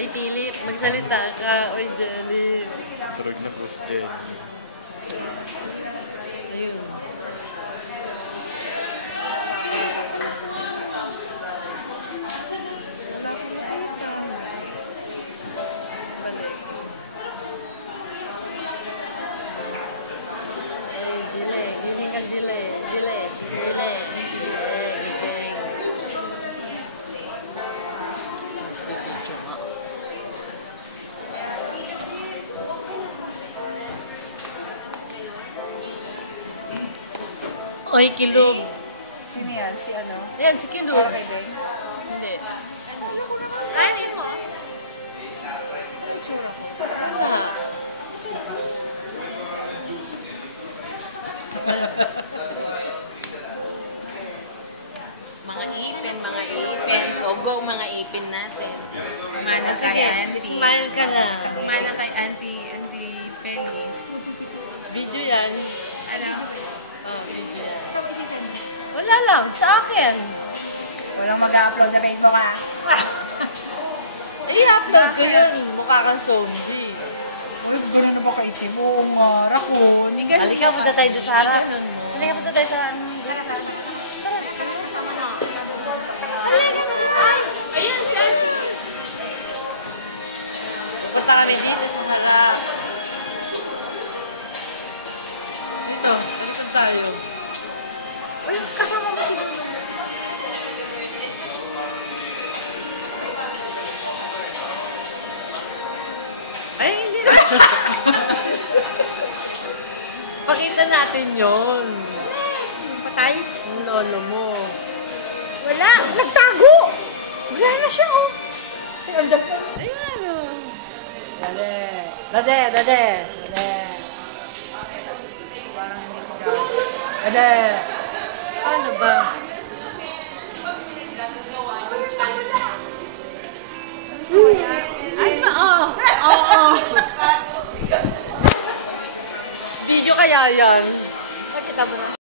Kay Philip, magsalita ka. Oy, Jelly. Turog na po si Jenny. Ayun. Balik. Ay, Jile. Gising ka, Jile. Jile. Jile. Gising. Oy, Kilub. Sino yan? Si ano? Ayan, si Kilub. Okay din. Hindi. Kanin mo? Mga ipin. Ogo, mga ipin natin. Mana kay Sige, Auntie. smile ka lang. Mana kay Auntie Penny. Video yan. Ano? Oh, video yan. Saan mo sisend? Wala lang, sa akin. Walang mag-upload sa Facebook ah. I-upload ko yun. Mukha kang zombie. Uy, gano'n na ba kaitim? Oo nga, rakon. Halika, punta tayo doon sa harap. Halika, punta tayo sa Ayun, si Auntie. Punta kami dito sa harap. Dito, dito tayo. Uy, kasama mo sila. Ay, hindi na. Pakita natin yon. Patay? Yung lolo mo. Wala! Nagtago! Wala na siya, oh. Ay, Ayan o. Dade. Dade, dade. Dade. Parang hindi si Gago. Dade. Ano ba? Ay, oo. Oo. Video kaya yan. Nakita mo na.